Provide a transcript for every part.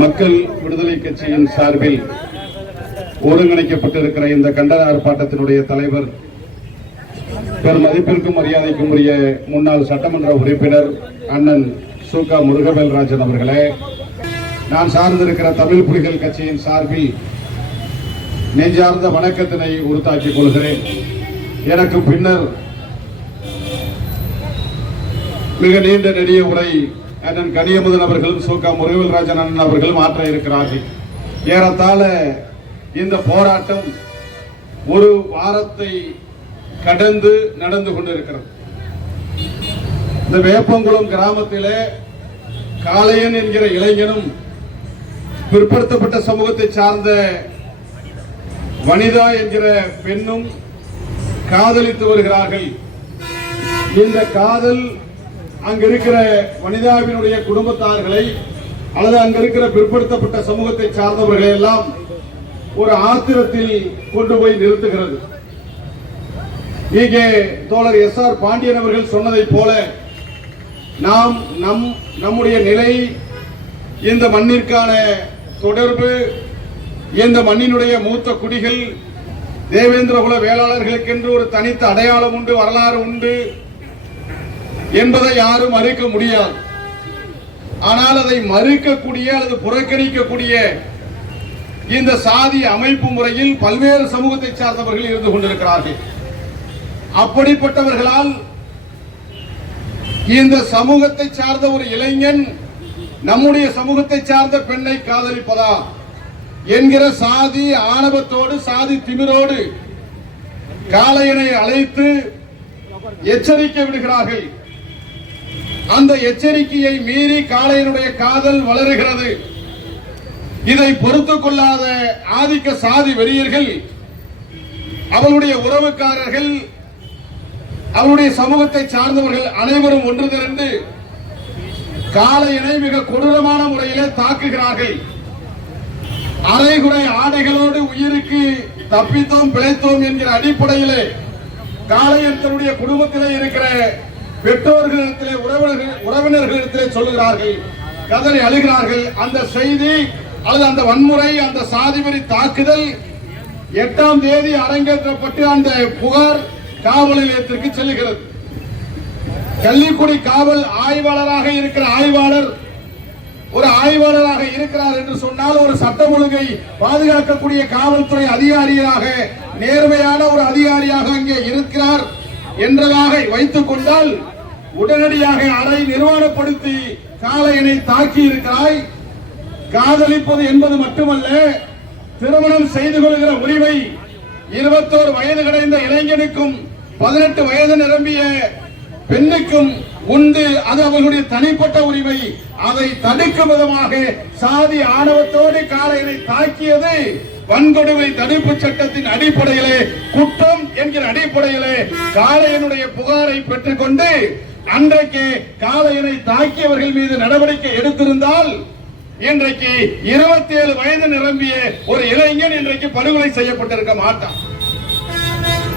மக்கள் விடுதலை கட்சியின் சார்பில் ஒருங்கிணைக்கப்பட்டிருக்கிற இந்த கண்டன ஆர்ப்பாட்டத்தினுடைய தலைவர் பெரும் மதிப்பிற்கும் மரியாதைக்கும் உரிய முன்னாள் சட்டமன்ற உறுப்பினர் அண்ணன் சுகா முருகவேல்ராஜன் அவர்களே நான் சார்ந்திருக்கிற தமிழ் புலிகள் கட்சியின் சார்பில் நெஞ்சார்ந்த வணக்கத்தினை உறுத்தாக்கிக் கொள்கிறேன். எனக்கு பின்னர் மிக நீண்ட நெடிய உரை அண்ணன் கனியமுதன் அவர்களும் சுகா முருகவேல்ராஜன் அண்ணன் அவர்களும் ஆற்ற இருக்கிறார்கள். ஏறத்தாழ இந்த போராட்டம் ஒரு வாரத்தை கடந்து நடந்து கொண்டிருக்கிறது. இந்த வேப்பங்குளம் கிராமத்திலே காளையன் என்கிற இளைஞனும் பிற்படுத்தப்பட்ட சமூகத்தை சார்ந்த வனிதா என்கிற பெண்ணும் காதலித்து வருகிறார்கள். இந்த காதல் அங்க இருக்கிற வனிதாவினுடைய குடும்பத்தார்களை அல்லது அங்க இருக்கிற பிற்படுத்தப்பட்ட சமூகத்தை சார்ந்தவர்களை எல்லாம் ஒரு ஆத்திரத்தில் கொண்டு போய் நிறுத்துகிறது. இங்கே தோழர் எஸ் ஆர் பாண்டியன் அவர்கள் சொன்னதைப் போல நாம் நம் நம்முடைய நிலை இந்த மண்ணிற்கான தொடர்பு இந்த மண்ணினுடைய மூத்த குடிகள் தேவேந்திரகுல வேளாளர்களுக்கென்று ஒரு தனித்த அடையாளம் உண்டு வரலாறு உண்டு என்பதை யாரும் மறுக்க முடியாது. ஆனால் அதை மறுக்கக்கூடிய அல்லது புறக்கணிக்கக்கூடிய இந்த சாதி அமைப்பு முறையில் பல்வேறு சமூகத்தை சார்ந்தவர்கள் இருந்து கொண்டிருக்கிறார்கள். அப்படிப்பட்டவர்களால் இந்த சமூகத்தை சார்ந்த ஒரு இளைஞன் நம்முடைய சமூகத்தை சார்ந்த பெண்ணை காதலிப்பதா என்கிற சாதி ஆணவத்தோடு சாதி திமிரோடு காளையனை அழைத்து எச்சரிக்கை விடுகிறார்கள். அந்த எச்சரிக்கையை மீறி காளையனுடைய காதல் வளருகிறது. இதை பொறுத்துக் கொள்ளாத ஆதிக்க சாதி வெறியர்கள் அவளுடைய உறவுக்காரர்கள் அவருடைய சமூகத்தை சார்ந்தவர்கள் அனைவரும் ஒன்று திரண்டு காளையனை மிக கொடூரமான முறையிலே தாக்குகிறார்கள். அரைகுறை ஆடைகளோடு உயிருக்கு தப்பித்தோம் பிழைத்தோம் என்கிற அடிப்படையிலே காளையன் தன்னுடைய குடும்பத்திலே இருக்கிற பெற்றோர்களிடத்திலே உறவினர்கள் உறவினர்களிடத்திலே சொல்லுகிறார்கள் கதறி அழுகிறார்கள். அந்த செய்தி அல்லது அந்த வன்முறை அந்த சாதிபரி தாக்குதல் எட்டாம் தேதி அரங்கேற்றப்பட்டு அந்த புகார் காவல் நிலையத்திற்கு செல்லுகிறது. கள்ளிக்குடி காவல் ஆய்வாளராக இருக்கிற ஆய்வாளர் ஒரு ஆய்வாளராக இருக்கிறார் என்று சொன்னால் ஒரு சட்டம் ஒழுங்கை பாதுகாக்கக்கூடிய காவல்துறை அதிகாரியாக நேர்மையான ஒரு அதிகாரியாக அங்கே இருக்கிறார் என்றதாக வைத்துக் கொண்டால் உடனடியாக அறை நிர்வாணப்படுத்தி காளையனை தாக்கி இருக்கிறாய். காதலிப்பது என்பது மட்டுமல்ல திருமணம் செய்து கொள்கிற உரிமை இருபத்தோரு வயது கிடைந்த இளைஞனுக்கும் பதினெட்டு வயது நிரம்பிய பெண்ணுக்கும் உண்டு. அது அவர்களுடைய தனிப்பட்ட உரிமை. அதை தடுக்கும் விதமாக சாதி ஆணவத்தோடு காளையனை தாக்கியது வன்கொடுமை தடுப்பு சட்டத்தின் அடிப்படையிலே குற்றம் என்கிற அடிப்படையிலே காளையனுடைய புகாரை பெற்றுக்கொண்டு அன்றைக்கு காளையனை தாக்கியவர்கள் மீது நடவடிக்கை எடுத்திருந்தால் இன்றைக்கு இருபத்தி ஏழு வயது நிரம்பிய ஒரு இளைஞன் இன்றைக்கு படுகொலை செய்யப்பட்டிருக்க மாட்டான்.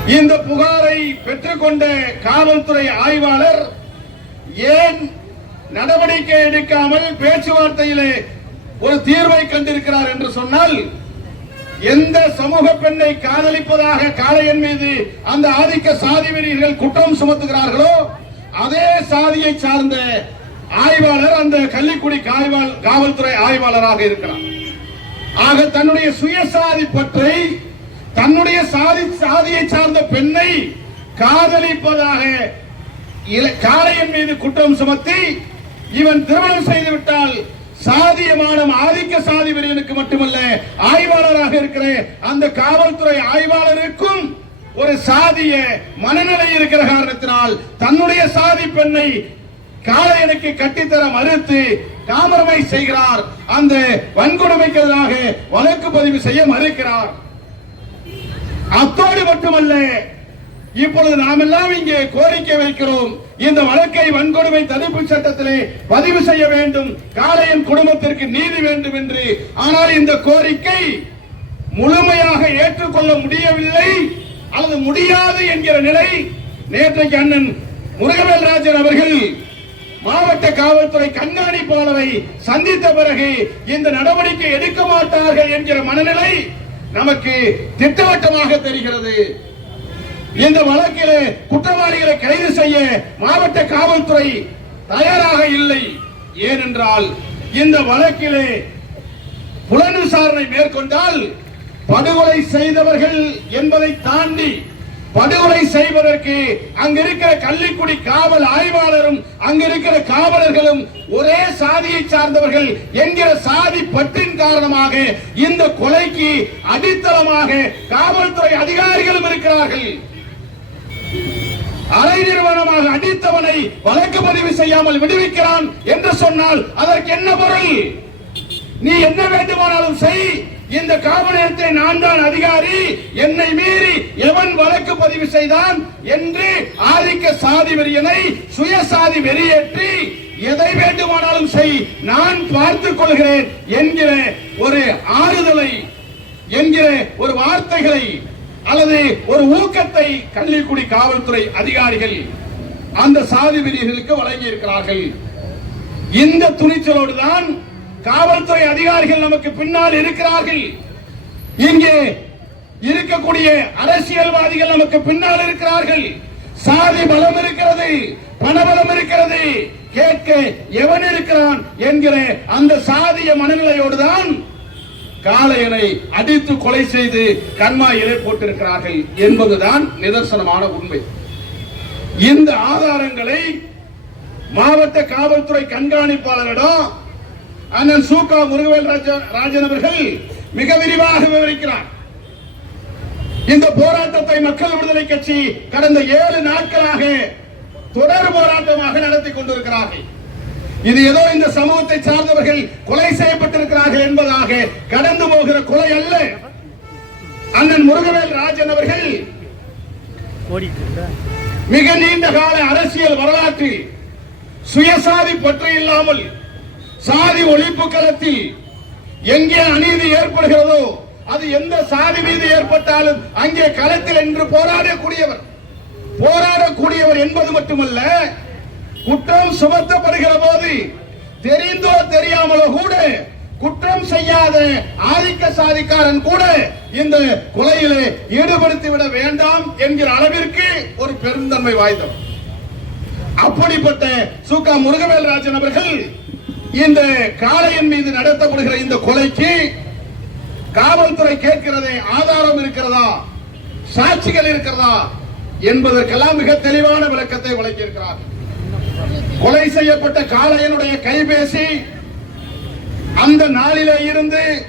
இந்த புகாரை பெற்றுக்கொண்ட காவல்துறை ஆய்வாளர் ஏன் நடவடிக்கை எடுக்காமல் பேச்சுவார்த்தையிலே ஒரு தீர்வை கண்டிருக்கிறார் என்று சொன்னால் எந்த சமூக பெண்ணை காதலிப்பதாக காளையன் மீது அந்த ஆதிக்க சாதி வெறியர்கள் குற்றம் சுமத்துகிறார்களோ அதே சாதியை சார்ந்த ஆய்வாளர் அந்த கள்ளிக்குடி காய்வாள் காவல்துறை ஆய்வாளராக இருக்கிறார். ஆக தன்னுடைய சுயசாதி பற்றை தன்னுடைய சாதி சாதியை சார்ந்த பெண்ணை காதலிப்பதாக காளையின் மீது குற்றம் சுமத்தி இவன் திருமணம் செய்துவிட்டால் சாதியமான சாதியமானம் ஆதிக்க சாதி வெறியனுக்கு மட்டுமல்ல ஆய்வாளராக இருக்கிற அந்த காவல்துறை ஆய்வாளருக்கும் ஒரு சாதிய மனநிலை இருக்கிற காரணத்தினால் தன்னுடைய சாதி பெண்ணை காளையனுக்கு கட்டித்தர மறுத்து காமரமை செய்கிறார். அந்த வன்கொடுமைக்கு எதிராக வழக்கு பதிவு செய்ய மறுக்கிறார். அத்தோடு மட்டுமல்ல இப்பொழுது நாம் எல்லாம் இங்கே கோரிக்கை வைக்கிறோம். இந்த வழக்கை வன்கொடுமை தடுப்பு சட்டத்திலே பதிவு செய்ய வேண்டும். காளையன் குடும்பத்திற்கு நீதி வேண்டும் என்று. ஆனால் இந்த கோரிக்கை முழுமையாக ஏற்றுக்கொள்ள முடியவில்லை. அல்லது முடியாது என்கிற நிலை நேற்றைக்கு அண்ணன் முருகவேல் ராஜன் அவர்கள் மாவட்ட காவல்துறை கண்காணிப்பாளரை சந்தித்த பிறகு இந்த நடவடிக்கை எடுக்க மாட்டார்கள் என்கிற மனநிலை நமக்கு திட்டவட்டமாக தெரிகிறது. இந்த வழக்கில் குற்றவாளிகளை கைது செய்ய மாவட்ட காவல்துறை தயாராக இல்லை. ஏனென்றால் இந்த வழக்கிலே புலன் விசாரணை மேற்கொண்டால் படுகொலை செய்தவர்கள் என்பதை தாண்டி படுகொலை செய்வதற்கு அங்கிருக்கிற கள்ளிக்குடி காவல் ஆய்வாளரும் அங்கு இருக்கிற காவலர்களும் ஒரே சாதியை சார்ந்தவர்கள் என்கிற சாதி பற்றின் காரணமாக இந்த கொலைக்கு அடித்தளமாக காவல்துறை அதிகாரிகளும் இருக்கிறார்கள். அரை நிறுவனமாக அடித்தவனை வழக்கு பதிவு செய்யாமல் விடுவிக்கிறான் என்று சொன்னால் அதற்கு என்ன பொருள்? நீ என்ன வேண்டுமானாலும் செய். இந்த காவலத்தை நான் தான் அதிகாரி. என்னை மீறி எவன் வழக்கு பதிவு செய்தான் என்று ஆதிக்க சாதி வெறியனை சுயசாதி வெறியேற்றி எதை வேண்டுமானாலும் செய் நான் பார்த்துக் கொள்கிறேன் என்கிற ஒரு ஆறுதலை என்கிற ஒரு வார்த்தைகளை அல்லது ஒரு ஊக்கத்தை கள்ளிக்குடி காவல்துறை அதிகாரிகள் அந்த சாதி வெறியர்களுக்கு வழங்கி இருக்கிறார்கள் இந்த துணிச்சலோடு தான் காவல்துறை அதிகாரிகள் நமக்கு பின்னால் இருக்கிறார்கள். இங்கே இருக்கக்கூடிய அரசியல்வாதிகள் நமக்கு பின்னால் இருக்கிறார்கள். சாதி பலம் இருக்கிறது பணபலம் இருக்கிறது. கேட்க எவன் இருக்கிறான் என்கிற அந்த சாதிய மனநிலையோடு தான் காளையனை அடித்து கொலை செய்து கண்மாயிலே போட்டிருக்கிறார்கள் என்பதுதான் நிதர்சனமான உண்மை. இந்த ஆதாரங்களை மாவட்ட காவல்துறை கண்காணிப்பாளரிடம் அண்ணன் சூகா முருகவேல் ராஜன் அவர்கள் மிக விரிவாக விவரிக்கிறார். இந்த போராட்டத்தை மக்கள் விடுதலை கட்சி கடந்த ஏழு நாட்களாக தொடர் போராட்டமாக நடத்தி கொண்டிருக்கிறார்கள். இது ஏதோ இந்த சமூகத்தை சார்ந்தவர்கள் கொலை செய்யப்பட்டிருக்கிறார்கள் என்பதாக கடந்து போகிற கொலை அல்ல. அண்ணன் முருகவேல் ராஜன் அவர்கள் மிக நீண்ட கால அரசியல் வரலாற்றில் சுயசாதி பற்று இல்லாமல் சாதி ஒழிப்பு களத்தில் எங்கே அநீதி ஏற்படுகிறதோ அது எந்த சாதி மீது ஏற்பட்டாலும் அங்கே களத்தில் என்று போராடக்கூடியவர். போராடக்கூடியவர் என்பது மட்டுமல்ல குற்றம் சுமத்தப்படுகிற போது தெரிந்தோ தெரியாமலோ கூட குற்றம் செய்யாத ஆதிக்க சாதிக்காரன் கூட இந்த கொலையிலே ஈடுபடுத்தி விட வேண்டாம் என்கிற அளவிற்கு ஒரு பெருந்தன்மை வாய்ந்தவர். அப்படிப்பட்ட சுகா முருகவேல் ராஜன் அவர்கள் இந்த காளையின் மீது நடத்தப்படுகிற இந்த கொலைக்கு காவல்துறை கேட்கிறதே ஆதாரம் இருக்கிறதா? சாட்சிகள் இருக்கிறதா? என்பதற்கெல்லாம் மிக தெளிவான விளக்கத்தை வழங்கியிருக்கிறார். கொலை செய்யப்பட்ட காளையனுடைய கைபேசி அந்த நாளிலே இருந்து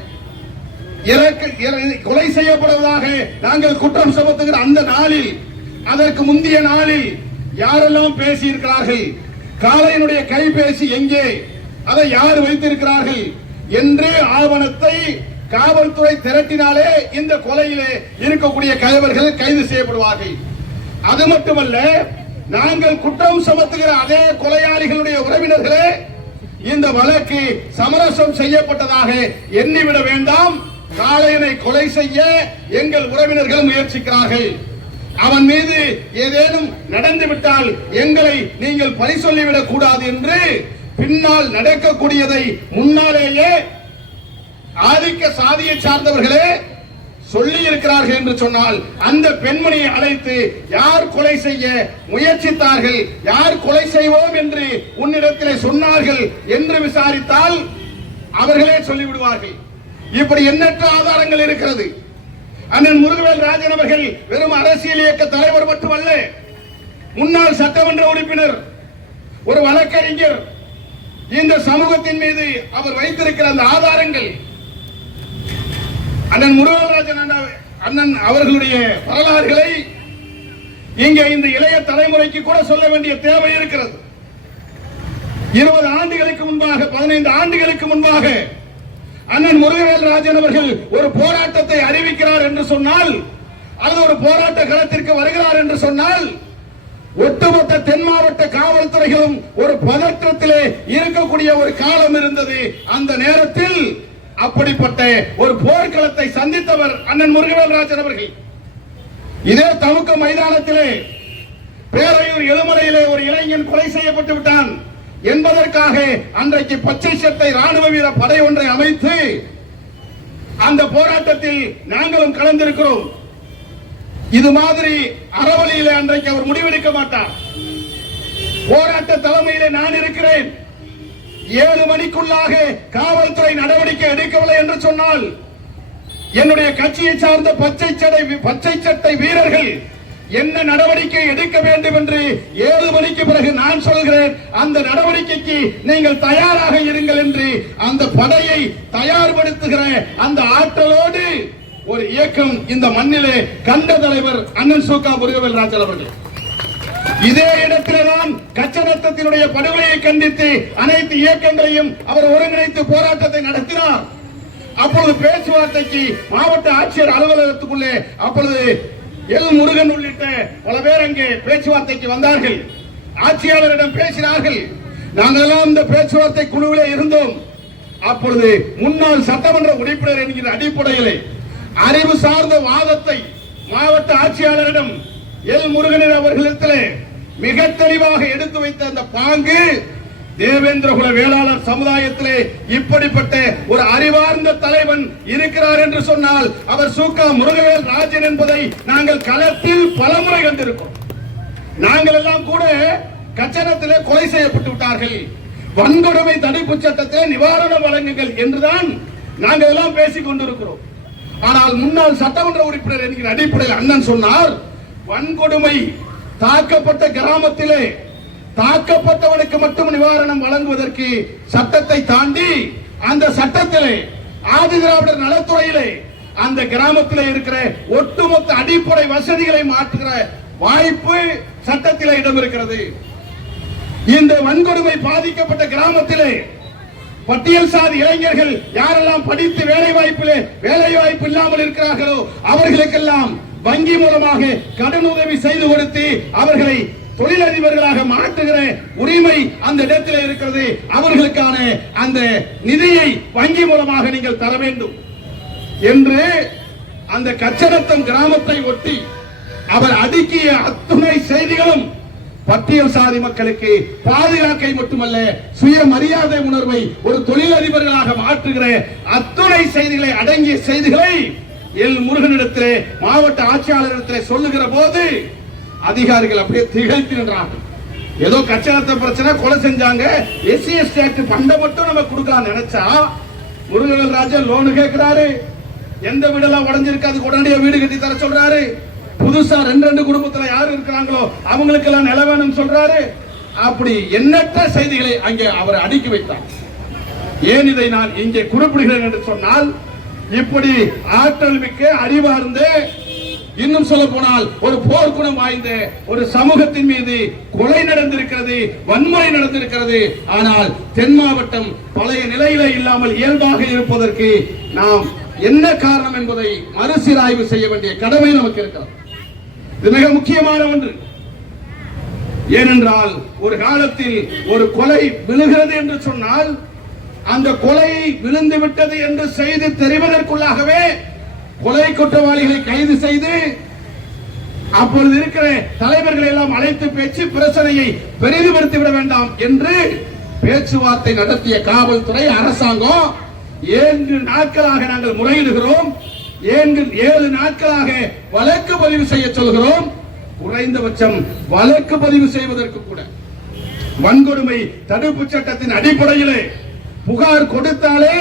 இற- கொலை செய்யப்படுவதாக நாங்கள் குற்றம் சுமத்துகிற அந்த நாளில் அதற்கு முந்தைய நாளில் யாரெல்லாம் பேசி இருக்கிறார்கள் காளையனுடைய கைபேசி எங்கே? அதை யார் வைத்திருக்கிறார்கள் என்று ஆவணத்தை காவல்துறை திரட்டினாலே இந்த கொலையிலே இருக்கக்கூடிய கயவர்கள் கைது செய்யப்படுவார்கள். அது மட்டுமல்ல நாங்கள் குற்றம் சுமத்துகிற அதே கொலையாளிகளுடைய உறவினர்களே இந்த வழக்கு சமரசம் செய்யப்பட்டதாக எண்ணிவிட வேண்டாம். காளையனை கொலை செய்ய எங்கள் உறவினர்கள் முயற்சிக்கிறார்கள். அவன் மீது ஏதேனும் நடந்துவிட்டால் எங்களை நீங்கள் பழி சொல்லிவிடக் கூடாது என்று பின்னால் நடக்கக்கூடியதை முன்னாலேயே ஆதிக்க சாதியை சார்ந்தவர்களே சொல்லி இருக்கிறார்கள் என்று சொன்னால் அந்த பெண்மணியை அழைத்து யார் கொலை செய்ய முயற்சித்தார்கள் யார் கொலை செய்வோம் என்று உன்னிடத்திலே சொன்னார்கள் என்று விசாரித்தால் அவர்களே சொல்லிவிடுவார்கள். இப்படி எண்ணற்ற ஆதாரங்கள் இருக்கிறது. அண்ணன் முருகவேல் ராஜன் அவர்கள் வெறும் அரசியல் இயக்க தலைவர் மட்டுமல்ல முன்னாள் சட்டமன்ற உறுப்பினர் ஒரு வழக்கறிஞர் இந்த சமூகத்தின் மீது அவர் வைத்திருக்கிற அந்த ஆதாரங்கள் அண்ணன் முருகராஜன் அண்ணன் அவர்களுடைய வரலாறுகளை இங்கே இந்த இளைய தலைமுறைக்கு கூட சொல்ல வேண்டிய தேவை இருக்கிறது. இருபது ஆண்டுகளுக்கு முன்பாக பதினைந்து ஆண்டுகளுக்கு முன்பாக அண்ணன் முருகவேல் ராஜன் அவர்கள் ஒரு போராட்டத்தை அறிவிக்கிறார் என்று சொன்னால் அல்லது ஒரு போராட்ட களத்திற்கு வருகிறார் என்று சொன்னால் ஒட்டுமொத்த தென் மாவட்ட காவல்துறைகளும் ஒரு பதற்றத்திலே இருக்கக்கூடிய ஒரு காலம் இருந்தது. அந்த நேரத்தில் அப்படிப்பட்ட ஒரு போர்க்களத்தை சந்தித்தவர் அண்ணன் முருகவேல் ராஜன் அவர்கள். இதே தமுக்க மைதானத்திலே பேரையூர் எழுமலையிலே ஒரு இளைஞன் கொலை செய்யப்பட்டு விட்டான். என்பதற்காக அன்றைக்கு பச்சை சட்டை ராணுவ வீர படை ஒன்றை அமைத்து அந்த போராட்டத்தில் நாங்களும் கலந்திருக்கிறோம். இது மாதிரி அறவழியிலே அன்றைக்கு அவர் முடிவெடுக்க போராட்ட தலைமையிலே நான் இருக்கிறேன். ஏழு மணிக்குள்ளாக காவல்துறை நடவடிக்கை எடுக்கவில்லை என்று சொன்னால் என்னுடைய கட்சியை சார்ந்த பச்சை சட்டை பச்சை சட்டை வீரர்கள் என்ன நடவடிக்கை எடுக்க வேண்டும் என்று ஏழு மணிக்கு பிறகு நான் சொல்கிறேன். அந்த நடவடிக்கைக்கு நீங்கள் தயாராக இருங்கள் என்று அந்த படையை தயார்படுத்துகிற அந்த ஆற்றலோடு ஒரு இயக்கம் இந்த மண்ணிலே கண்ட தலைவர் அண்ணன் சூகா முருகவேல் ராஜல் அவர்கள். இதே இடத்தில்தான் கச்சநத்தத்தினுடைய படுகொலையை கண்டித்து அனைத்து இயக்கங்களையும் அவர் ஒருங்கிணைத்து போராட்டத்தை நடத்தினார். அப்பொழுது பேச்சுவார்த்தைக்கு மாவட்ட ஆட்சியர் அலுவலகத்துக்குள்ளே அப்பொழுது எல் முருகன் உள்ளிட்ட பல பேர் அங்கே பேச்சுவார்த்தைக்கு வந்தார்கள். ஆட்சியாளரிடம் பேசினார்கள். நாங்கள் எல்லாம் இந்த பேச்சுவார்த்தை குழுவிலே இருந்தோம். அப்பொழுது முன்னாள் சட்டமன்ற உறுப்பினர் என்கிற அடிப்படையிலே அறிவு சார்ந்த வாதத்தை மாவட்ட ஆட்சியாளரிடம் எல் முருகனின் அவர்களிடத்திலே மிக தெளிவாக எடுத்து வைத்த அந்த பாங்கு தேவேந்திரகுல வேளாளர் சமுதாயத்திலே இப்படிப்பட்ட ஒரு அறிவார்ந்த தலைவன் இருக்கிறார் என்று சொன்னால் அவர் சூக்கா முருகவேல் ராஜன் என்பதை நாங்கள் களத்தில் பலமுறை கண்டிருக்கிறோம். நாங்கள் எல்லாம் கூட கச்சனத்திலே கொலை செய்யப்பட்டு விட்டார்கள். வன்கொடுமை தடுப்பு சட்டத்திலே நிவாரணம் வழங்குங்கள் என்றுதான் நாங்கள் எல்லாம் பேசிக் கொண்டிருக்கிறோம். ஆனால் முன்னாள் சட்டமன்ற உறுப்பினர் என்கிற அடிப்படையில் அண்ணன் சொன்னார் வன்கொடுமை தாக்கப்பட்ட கிராமத்திலே தாக்கப்பட்டவனுக்கு மட்டும் நிவாரணம் வழங்குவதற்கு சட்டத்தை தாண்டி அந்த சட்டத்திலே ஆதி திராவிடர் நலத்துறையிலே அந்த கிராமத்திலே இருக்கிற ஒட்டுமொத்த அடிப்படை வசதிகளை மாற்றுகிற வாய்ப்பு சட்டத்திலே இடம் இருக்கிறது இந்த வன்கொடுமை பாதிக்கப்பட்ட கிராமத்திலே பட்டியல் சாதி இளைஞர்கள் யாரெல்லாம் படித்து வேலை வாய்ப்பிலே வேலை வாய்ப்பு இல்லாமல் இருக்கிறார்களோ அவர்களுக்கெல்லாம் வங்கி மூலமாக கடன் உதவி செய்து கொடுத்து அவர்களை தொழிலதிபர்களாக மாற்றுகிற உரிமை அந்த இடத்தில் இருக்கிறது. அவர்களுக்கான அந்த நிதியை வங்கி மூலமாக நீங்கள் தர வேண்டும் என்று அந்த கச்சரத்தம் கிராமத்தை ஒட்டி அவர் அடுக்கிய அத்துணை செய்திகளும் பட்டியல் சாதி மக்களுக்கு பாதுகாக்கை மட்டுமல்ல சுய மரியாதை உணர்வை ஒரு தொழிலதிபர்களாக மாற்றுகிற அத்துணை செய்திகளை அடங்கிய செய்திகளை எல் முருகனிடத்திலே மாவட்ட ஆட்சியாளரிடத்திலே சொல்லுகிற போது அதிகாரிகள் அப்படியே திகைத்து நின்றார்கள். ஏதோ கச்சாத்த பிரச்சனை கொலை செஞ்சாங்க. எஸ்சி எஸ்டி ஆக்ட் பண்டை மட்டும் நம்ம கொடுக்கலாம் நினைச்சா முருகவேல் ராஜா லோனு கேட்கிறாரு எந்த வீடெல்லாம் உடஞ்சிருக்கு அதுக்கு உடனடியே வீடு கட்டி தர சொல்றாரு. புதுசா ரெண்டு ரெண்டு குடும்பத்துல யார் இருக்கிறாங்களோ அவங்களுக்கு எல்லாம் நில வேணும்னு சொல்றாரு. அப்படி எண்ணற்ற செய்திகளை அங்கே அவர் அடுக்கி வைத்தார். ஏன் இதை நான் இங்கே குறிப்பிடுகிறேன் என்று சொன்னால் இப்படி ஆற்றல் மிக்க அறிவார்ந்து இன்னும் சொல்ல போனால் ஒரு போர்க்குணம் வாய்ந்த ஒரு சமூகத்தின் மீது கொலை நடந்திருக்கிறது வன்முறை நடந்திருக்கிறது. ஆனால் தென் மாவட்டம் பழைய நிலையில இல்லாமல் இயல்பாக இருப்பதற்கு நாம் என்ன காரணம் என்பதை மறுசீராய்வு செய்ய வேண்டிய கடமை நமக்கு இருக்கிறது. இது மிக முக்கியமான ஒன்று. ஏனென்றால் ஒரு காலத்தில் ஒரு கொலை விழுகிறது என்று சொன்னால் அந்த கொலை விழுந்து விட்டது என்று செய்து தெரிவதற்குள்ளாகவே கொலை குற்றவாளிகளை கைது செய்து அப்பொழுது இருக்கிற தலைவர்களை எல்லாம் அழைத்து பேச்சு பிரச்சனையை பெரிதுபடுத்தி விட வேண்டாம் என்று பேச்சுவார்த்தை நடத்திய காவல்துறை அரசாங்கம் ஏழு நாட்களாக நாங்கள் முறையிடுகிறோம். ஏழு ஏழு நாட்களாக வழக்கு பதிவு செய்ய சொல்கிறோம். குறைந்தபட்சம் வழக்கு பதிவு செய்வதற்கு கூட. வன்கொடுமை தடுப்பு சட்டத்தின் அடிப்படையிலே புகார் கொடுத்தாலே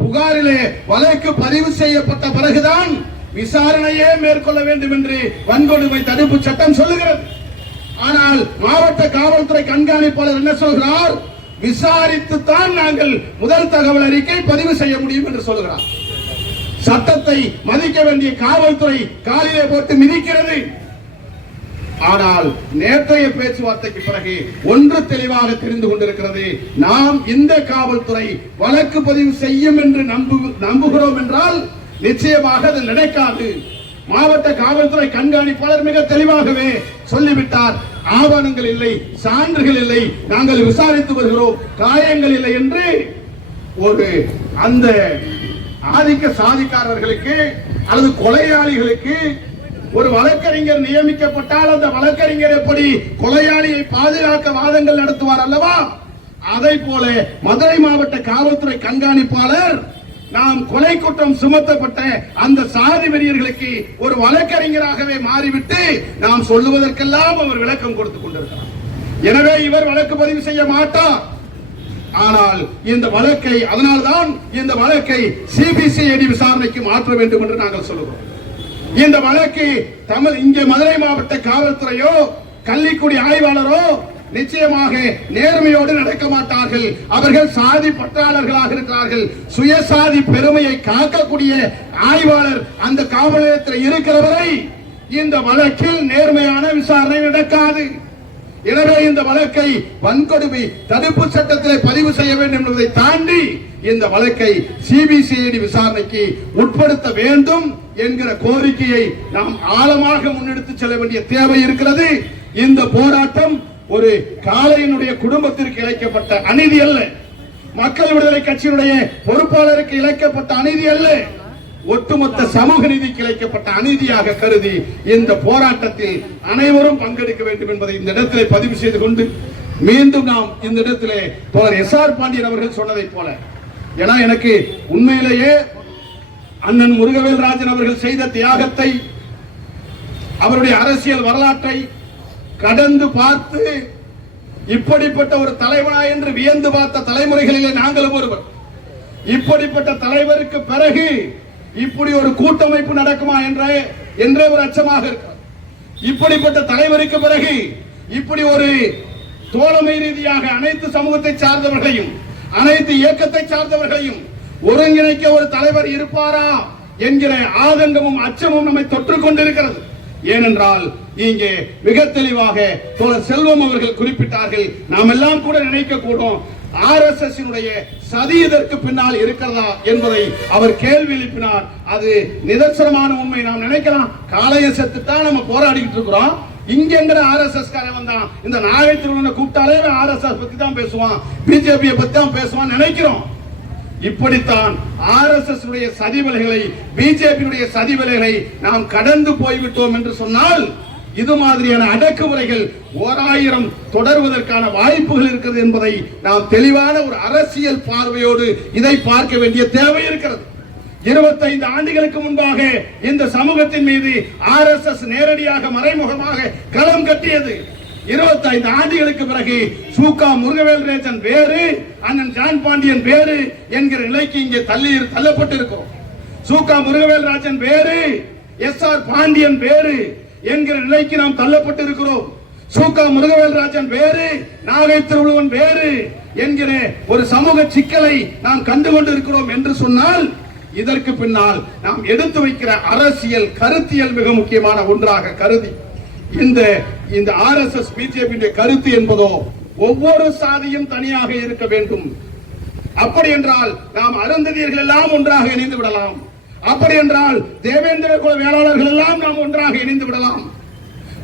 புகாரிலே வழக்கு பதிவு செய்யப்பட்ட பிறகுதான் விசாரணையே மேற்கொள்ள வேண்டும் என்று வன்கொடுமை தடுப்பு சட்டம் சொல்லுகிறது. ஆனால் மாவட்ட காவல்துறை கண்காணிப்பாளர் என்ன சொல்கிறார்? விசாரித்துத்தான் நாங்கள் முதல் தகவல் அறிக்கை பதிவு செய்ய முடியும் என்று சொல்கிறார். சட்டத்தை மதிக்க வேண்டிய காவல்துறை காலிலே போட்டு மிதிக்கிறது. ஆனால் நேற்றைய பேச்சுவார்த்தைக்கு பிறகு ஒன்று தெளிவாக தெரிந்து கொண்டிருக்கிறது. நாம் இந்த காவல்துறை வழக்கு பதிவு செய்யும் என்று நம்பு நம்புகிறோம் என்றால் நிச்சயமாக அது நடக்காது. மாவட்ட காவல்துறை கண்காணிப்பாளர் மிக தெளிவாகவே சொல்லிவிட்டார். ஆவணங்கள் இல்லை சான்றுகள் இல்லை நாங்கள் விசாரித்து வருகிறோம். காயங்கள் இல்லை என்று ஒரு அந்த ஆதிக்க சாதிக்காரர்களுக்கு அல்லது கொலையாளிகளுக்கு ஒரு வழக்கறிஞர் நியமிக்கப்பட்டால் அந்த வழக்கறிஞர் எப்படி கொலையாளியை பாதுகாக்க வாதங்கள் நடத்துவார் அல்லவா? அதை போல மதுரை மாவட்ட காவல்துறை கண்காணிப்பாளர் நாம் கொலை குற்றம் சுமத்தப்பட்ட அந்த சாதி வெறியர்களுக்கு ஒரு வழக்கறிஞராகவே மாறிவிட்டு நாம் சொல்லுவதற்கெல்லாம் அவர் விளக்கம் கொடுத்துக் கொண்டிருக்கிறார். எனவே இவர் வழக்கு பதிவு செய்ய மாட்டார். ஆனால் இந்த வழக்கை அதனால்தான் இந்த வழக்கை சிபிசிஐடி விசாரணைக்கு மாற்ற வேண்டும் என்று நாங்கள் சொல்லுகிறோம். இந்த வழக்கு தமிழ் இங்கே மதுரை மாவட்ட காவல்துறையோ கள்ளிக்குடி ஆய்வாளரோ நிச்சயமாக நேர்மையோடு நடக்க மாட்டார்கள். அவர்கள் சாதி பற்றாளர்களாக இருக்கிறார்கள். சுயசாதி பெருமையை காக்கக்கூடிய ஆய்வாளர் அந்த காவல் நிலையத்தில் இருக்கிறவரை இந்த வழக்கில் நேர்மையான விசாரணை நடக்காது. எனவே இந்த வழக்கை வன்கொடுமை தடுப்பு சட்டத்திலே பதிவு செய்ய வேண்டும் என்பதை தாண்டி இந்த வழக்கை சிபிசிஐடி விசாரணைக்கு உட்படுத்த வேண்டும் என்கிற கோரிக்கையை நாம் ஆழமாக முன்னெடுத்து செல்ல வேண்டிய தேவை இருக்கிறது. இந்த போராட்டம் ஒரு காளையனுடைய குடும்பத்திற்கு இழைக்கப்பட்ட அநீதி அல்ல. மக்கள் விடுதலை கட்சியினுடைய பொறுப்பாளருக்கு இழைக்கப்பட்ட அநீதி அல்ல. ஒட்டுமொத்த சமூக நீதிக்கு இழைக்கப்பட்ட அநீதியாக கருதி இந்த போராட்டத்தில் அனைவரும் பங்கெடுக்க வேண்டும் என்பதை இந்த இடத்திலே பதிவு செய்து கொண்டு மீண்டும் நாம் இந்த இடத்திலே தோழர் எஸ் ஆர் பாண்டியன் அவர்கள் சொன்னதைப் போல. ஏன்னா எனக்கு உண்மையிலேயே அண்ணன் முருகவேல் ராஜன் அவர்கள் செய்த தியாகத்தை அவருடைய அரசியல் வரலாற்றை கடந்து பார்த்து இப்படிப்பட்ட ஒரு தலைவனா என்று வியந்து பார்த்த தலைமுறைகளிலே நாங்களும் ஒருவர். இப்படிப்பட்ட தலைவருக்கு பிறகு இப்படி ஒரு கூட்டமைப்பு நடக்குமா என்ற என்றே ஒரு அச்சமாக இருக்கிறது இப்படிப்பட்ட தலைவருக்கு பிறகு இப்படி ஒரு தோழமை ரீதியாக அனைத்து சமூகத்தை சார்ந்தவர்களையும் அனைத்து இயக்கத்தை சார்ந்தவர்களையும் ஒருங்கிணைக்க ஒரு தலைவர் இருப்பாரா என்கிற ஆதங்கமும் அச்சமும் நம்மை தொற்று கொண்டிருக்கிறது. ஏனென்றால் இங்கே மிக தெளிவாக தோழர் செல்வம் அவர்கள் குறிப்பிட்டார்கள். நாம் எல்லாம் கூட நினைக்க கூடும் ஆர் எஸ் எஸ் சதி இதற்கு பின்னால் இருக்கிறதா என்பதை அவர் கேள்வி எழுப்பினார். அது நிதர்சனமான உண்மை. நாம் நினைக்கலாம் காளைய செத்துத்தான் நம்ம போராடிக்கிட்டு இருக்கிறோம். இங்கிற எங்கிற ஆர் எஸ் எஸ் காரன் வந்தான். இந்த நாகை திருவண்ண கூப்பிட்டாலே ஆர் எஸ் எஸ் பத்தி தான் பேசுவான். பிஜேபியை பத்தி தான் பேசுவான் நினைக்கிறோம். இப்படித்தான் ஆர் எஸ் எஸ் உடைய சதிவலைகளை பிஜேபியுடைய சதிவலைகளை நாம் கடந்து போய்விட்டோம் என்று சொன்னால் இது மாதிரியான அடக்குமுறைகள் ஓராயிரம் தொடர்வதற்கான வாய்ப்புகள் இருக்கிறது என்பதை நாம் தெளிவான ஒரு அரசியல் பார்வையோடு இதை பார்க்க வேண்டிய தேவை இருக்கிறது. இருபத்தைந்து ஆண்டுகளுக்கு முன்பாக இந்த சமூகத்தின் மீது ஆர் எஸ் எஸ் நேரடியாக மறைமுகமாக களம் கட்டியது. இருபத்தைந்து ஆண்டுகளுக்கு பிறகு சூகா முருகவேல் ரேஜன் வேறு அண்ணன் ஜான் பாண்டியன் வேறு என்கிற நிலைக்கு இங்கே தள்ளி தள்ளப்பட்டு இருக்கிறோம் சூகா முருகவேல் ராஜன் வேறு எஸ் ஆர் பாண்டியன் வேறு என்கிற நிலைக்கு நாம் தள்ளப்பட்டு இருக்கிறோம் சூகா முருகவேல் ராஜன் வேறு நாகை திருவள்ளுவன் வேறு என்கிற ஒரு சமூக சிக்கலை நாம் கண்டு கொண்டு இருக்கிறோம் என்று சொன்னால் இதற்கு பின்னால் நாம் எடுத்து வைக்கிற அரசியல் கருத்தியல் மிக முக்கியமான ஒன்றாக கருதி இந்த இந்த ஆர் எஸ் எஸ் பிஜேபி கருத்து என்பதோ ஒவ்வொரு சாதியும் தனியாக இருக்க வேண்டும். அப்படி என்றால் நாம் அருந்ததியர்கள் எல்லாம் ஒன்றாக இணைந்து விடலாம். அப்படி என்றால் தேவேந்திர குல வேளாளர்கள் எல்லாம் நாம் ஒன்றாக இணைந்து விடலாம்.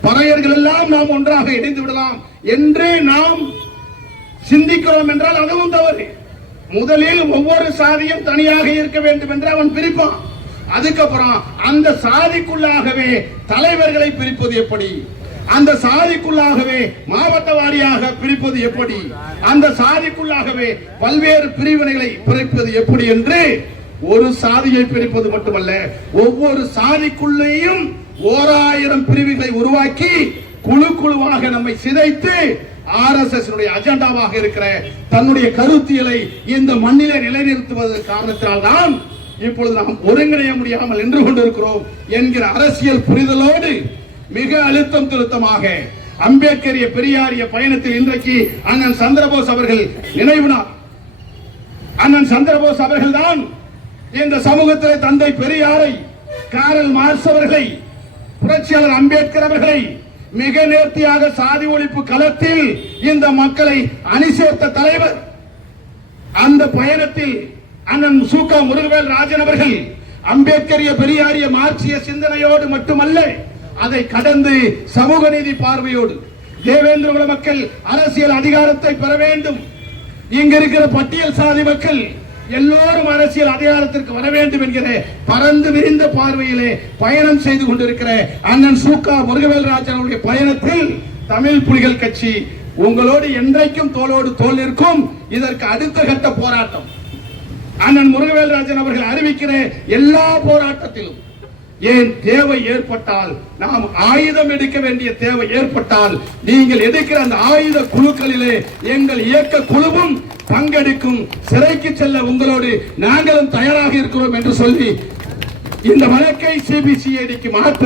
பறையர்கள் எல்லாம் நாம் ஒன்றாக இணைந்து விடலாம் என்று நாம் சிந்திக்கிறோம் என்றால் அதுவும் தவறு. முதலில் ஒவ்வொரு சாதியும் தனியாக இருக்க வேண்டும் என்று அவன் பிரிப்பான். அதுக்கப்புறம் அந்த சாதிக்குள்ளாகவே தலைவர்களை பிரிப்பது எப்படி? அந்த சாதிக்குள்ளாகவே மாவட்ட வாரியாக பிரிப்பது எப்படி? அந்த சாதிக்குள்ளாகவே பல்வேறு பிரிவினைகளை பிரிப்பது எப்படி என்று ஒரு சாதியை பிரிப்பது மட்டுமல்ல ஒவ்வொரு சாதிக்குள்ளேயும் ஓராயிரம் பிரிவுகளை உருவாக்கி குழு குழுவாக நம்மை சிதைத்து ஆர் எஸ் எஸ் அஜெண்டாவாக இருக்கிற தன்னுடைய கருத்தியலை இந்த மண்ணிலே நிலைநிறுத்துவது காரணத்தினால்தான் இப்பொழுது நாம் ஒருங்கிணைய முடியாமல் நின்று கொண்டிருக்கிறோம் என்கிற அரசியல் புரிதலோடு மிக அழுத்தம் திருத்தமாக அம்பேத்கரிய பெரியாரிய பயணத்தில் இன்றைக்கு அண்ணன் சந்திரபோஸ் அவர்கள் நினைவு அண்ணன் சந்திரபோஸ் அவர்கள் தான் இந்த சமூகத்தில் தந்தை பெரியாரை காரல் மார்ஸ் அவர்களை புரட்சியாளர் அம்பேத்கர் அவர்களை மிக நேர்த்தியாக சாதி ஒழிப்பு களத்தில் இந்த மக்களை அணி சேர்த்த தலைவர். அந்த பயணத்தில் அண்ணன் சூகா முருகவேல் ராஜன் அவர்கள் அம்பேத்கரிய பெரியாரிய மார்க்சிய சிந்தனையோடு மட்டுமல்ல அதை கடந்து சமூக நீதி பார்வையோடு தேவேந்திர குல மக்கள் அரசியல் அதிகாரத்தை பெற வேண்டும். இங்க இருக்கிற பட்டியல் சாதி மக்கள் எல்லோரும் அரசியல் அதிகாரத்திற்கு வர வேண்டும் என்கிற. பறந்து விரிந்த பார்வையிலே பயணம் செய்து கொண்டிருக்கிற அண்ணன் சூக்கா முருகவேல் ராஜன் அவருடைய பயணத்தில் தமிழ் புலிகள் கட்சி உங்களோடு என்றைக்கும் தோளோடு தோல் நிற்கும். இதற்கு அடுத்த கட்ட போராட்டம். அண்ணன் முருகவேல்ராஜன் அவர்கள் அறிவிக்கிற எல்லா போராட்டத்திலும் ஏன் தேவை ஏற்பட்டால் நாம் ஆயுதம் எடுக்க வேண்டிய தேவை ஏற்பட்டால் நீங்கள் எடுக்கிற அந்த ஆயுத குழுக்களிலே எங்கள் இயக்க குழுவும் பங்கெடுக்கும் சிறைக்கு செல்ல உங்களோடு நாங்களும் தயாராக இருக்கிறோம் என்று சொல்லி இந்த வழக்கை சிபிசிஐடிக்கு மாற்ற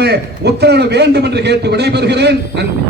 உத்தரவிட வேண்டும் என்று கேட்டு விடைபெறுகிறேன். நன்றி.